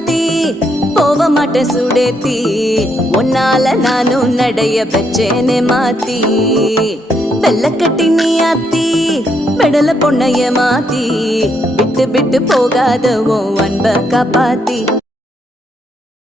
மாத்தி போக மாட்டேன் சுடேத்தி உன்னால நானும் நடைய பெச்சேனே மாத்தி வெள்ளக்கட்டி நீ ஆத்தி பெடல பொண்ணைய மாத்தி விட்டு விட்டு போகாத உன் அன்ப காப்பாத்தி